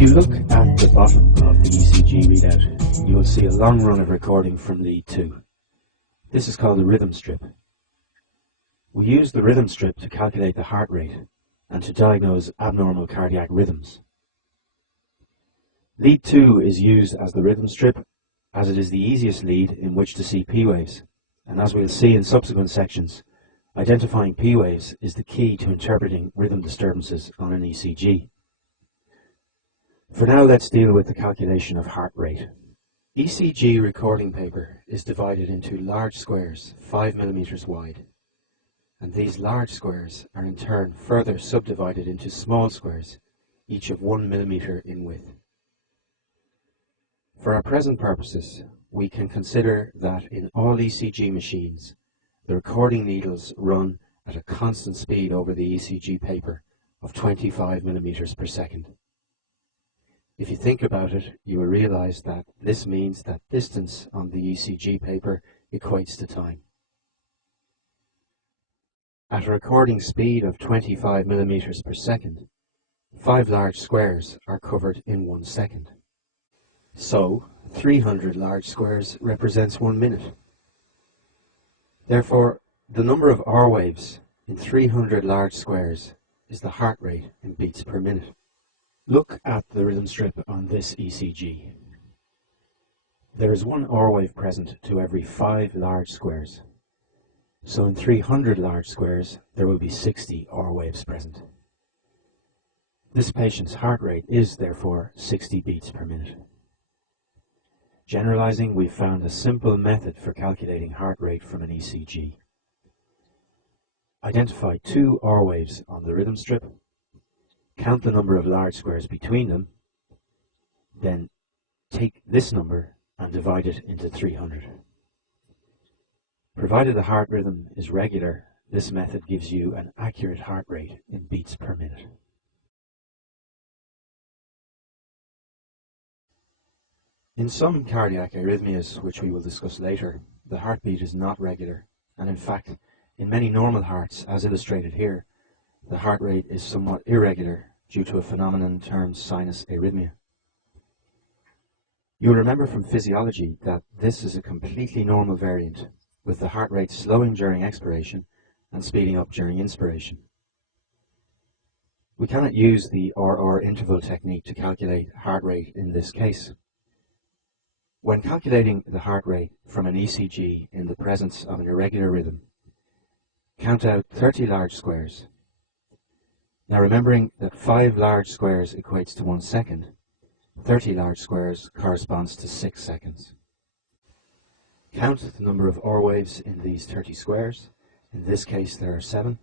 If you look at the bottom of the ECG readout, you will see a long run of recording from lead 2. This is called a rhythm strip. We use the rhythm strip to calculate the heart rate and to diagnose abnormal cardiac rhythms. Lead 2 is used as the rhythm strip as it is the easiest lead in which to see P waves, and as we'll see in subsequent sections, identifying P waves is the key to interpreting rhythm disturbances on an ECG. For now, let's deal with the calculation of heart rate. ECG recording paper is divided into large squares 5 mm wide, and these large squares are in turn further subdivided into small squares, each of 1 mm in width. For our present purposes, we can consider that in all ECG machines, the recording needles run at a constant speed over the ECG paper of 25 mm per second. If you think about it, you will realize that this means that distance on the ECG paper equates to time. At a recording speed of 25 mm per second, 5 large squares are covered in 1 second. So, 300 large squares represents 1 minute. Therefore, the number of R waves in 300 large squares is the heart rate in beats per minute. Look at the rhythm strip on this ECG. There is 1 R wave present to every 5 large squares. So in 300 large squares, there will be 60 R waves present. This patient's heart rate is therefore 60 beats per minute. Generalizing, we've found a simple method for calculating heart rate from an ECG. Identify 2 R waves on the rhythm strip, count the number of large squares between them, then take this number and divide it into 300. Provided the heart rhythm is regular, this method gives you an accurate heart rate in beats per minute. In some cardiac arrhythmias, which we will discuss later, the heartbeat is not regular, and in fact, in many normal hearts, as illustrated here, the heart rate is somewhat irregular due to a phenomenon termed sinus arrhythmia. You'll remember from physiology that this is a completely normal variant, with the heart rate slowing during expiration and speeding up during inspiration. We cannot use the RR interval technique to calculate heart rate in this case. When calculating the heart rate from an ECG in the presence of an irregular rhythm, count out 30 large squares. Now remembering that 5 large squares equates to 1 second, 30 large squares corresponds to 6 seconds. Count the number of R waves in these 30 squares. In this case there are 7.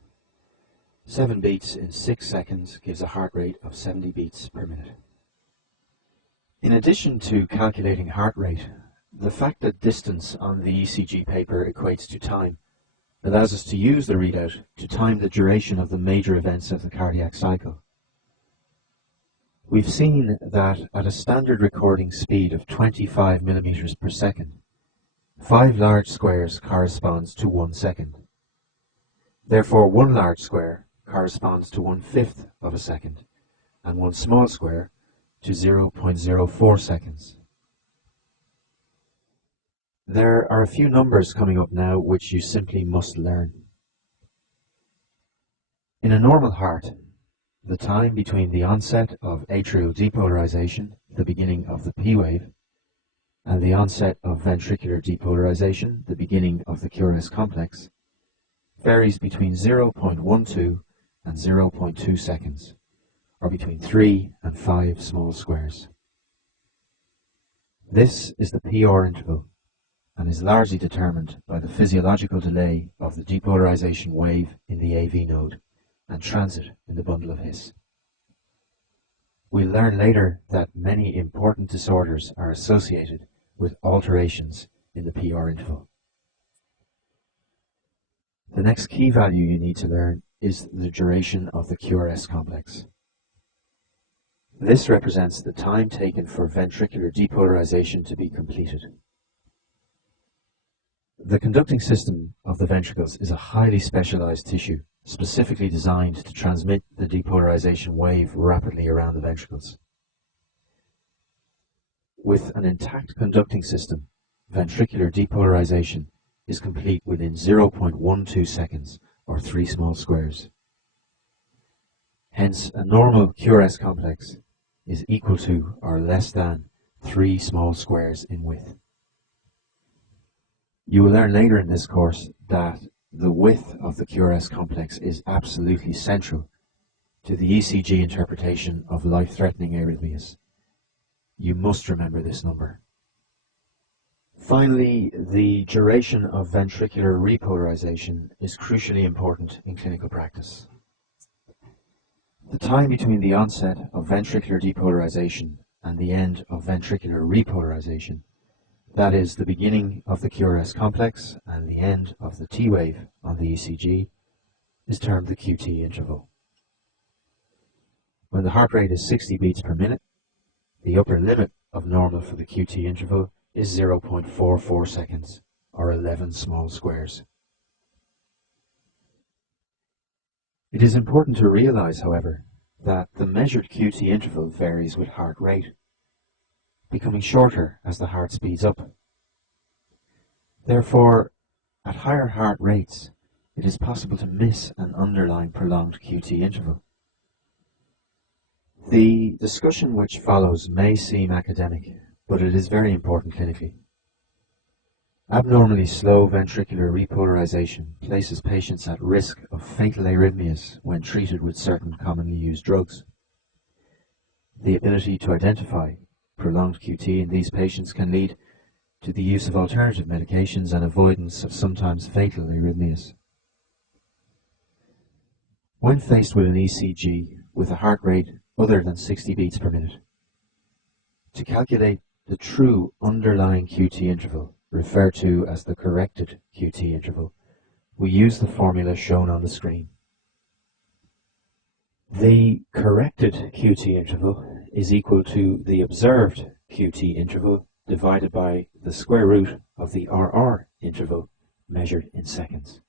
7 beats in 6 seconds gives a heart rate of 70 beats per minute. In addition to calculating heart rate, the fact that distance on the ECG paper equates to time allows us to use the readout to time the duration of the major events of the cardiac cycle. We've seen that at a standard recording speed of 25 mm per second, 5 large squares corresponds to 1 second. Therefore, 1 large square corresponds to 1/5 of a second, and 1 small square to 0.04 seconds. There are a few numbers coming up now which you simply must learn. In a normal heart, the time between the onset of atrial depolarization, the beginning of the P wave, and the onset of ventricular depolarization, the beginning of the QRS complex, varies between 0.12 and 0.2 seconds, or between 3 and 5 small squares. This is the PR interval, and is largely determined by the physiological delay of the depolarization wave in the AV node and transit in the bundle of His. We'll learn later that many important disorders are associated with alterations in the PR interval. The next key value you need to learn is the duration of the QRS complex. This represents the time taken for ventricular depolarization to be completed. The conducting system of the ventricles is a highly specialized tissue, specifically designed to transmit the depolarization wave rapidly around the ventricles. with an intact conducting system, ventricular depolarization is complete within 0.12 seconds, or 3 small squares. Hence, a normal QRS complex is equal to or less than 3 small squares in width. You will learn later in this course that the width of the QRS complex is absolutely central to the ECG interpretation of life-threatening arrhythmias. You must remember this number. Finally, the duration of ventricular repolarization is crucially important in clinical practice. The time between the onset of ventricular depolarization and the end of ventricular repolarization, that is, the beginning of the QRS complex and the end of the T wave on the ECG, is termed the QT interval. When the heart rate is 60 beats per minute, the upper limit of normal for the QT interval is 0.44 seconds, or 11 small squares. It is important to realize, however, that the measured QT interval varies with heart rate, becoming shorter as the heart speeds up. Therefore, at higher heart rates, it is possible to miss an underlying prolonged QT interval. The discussion which follows may seem academic, but it is very important clinically. Abnormally slow ventricular repolarization places patients at risk of fatal arrhythmias when treated with certain commonly used drugs. The ability to identify prolonged QT in these patients can lead to the use of alternative medications and avoidance of sometimes fatal arrhythmias. When faced with an ECG with a heart rate other than 60 beats per minute, to calculate the true underlying QT interval, referred to as the corrected QT interval, we use the formula shown on the screen. The corrected QT interval is equal to the observed QT interval divided by the square root of the RR interval measured in seconds.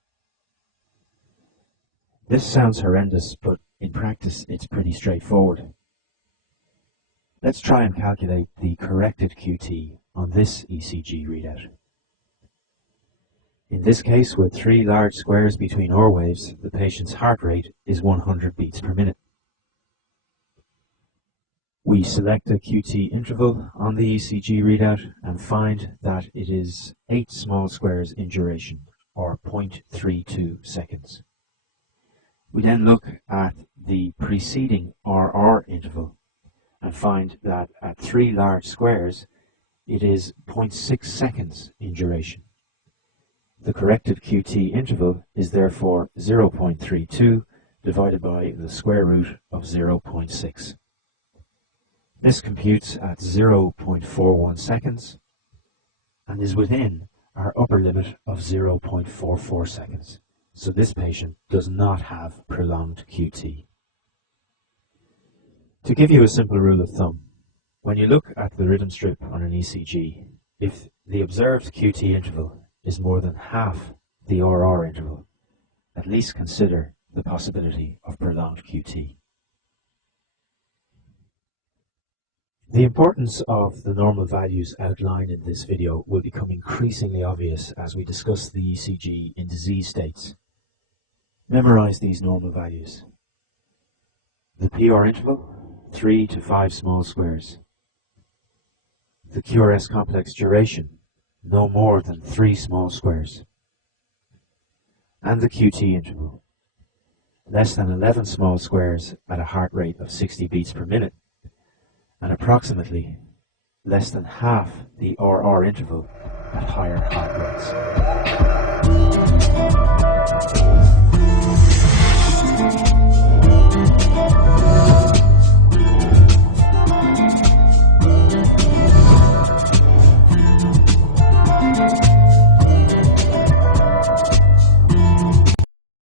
This sounds horrendous, but in practice it's pretty straightforward. Let's try and calculate the corrected QT on this ECG readout. In this case, with 3 large squares between R waves, the patient's heart rate is 100 beats per minute. We select a QT interval on the ECG readout and find that it is 8 small squares in duration, or 0.32 seconds. We then look at the preceding RR interval and find that at 3 large squares it is 0.6 seconds in duration. The corrected QT interval is therefore 0.32 divided by the square root of 0.6. This computes at 0.41 seconds and is within our upper limit of 0.44 seconds. So this patient does not have prolonged QT. To give you a simple rule of thumb, when you look at the rhythm strip on an ECG, if the observed QT interval is more than half the RR interval, at least consider the possibility of prolonged QT. The importance of the normal values outlined in this video will become increasingly obvious as we discuss the ECG in disease states. Memorize these normal values. The PR interval, 3 to 5 small squares. The QRS complex duration, no more than 3 small squares. And the QT interval, less than 11 small squares at a heart rate of 60 beats per minute, and approximately less than half the RR interval at higher heart rates.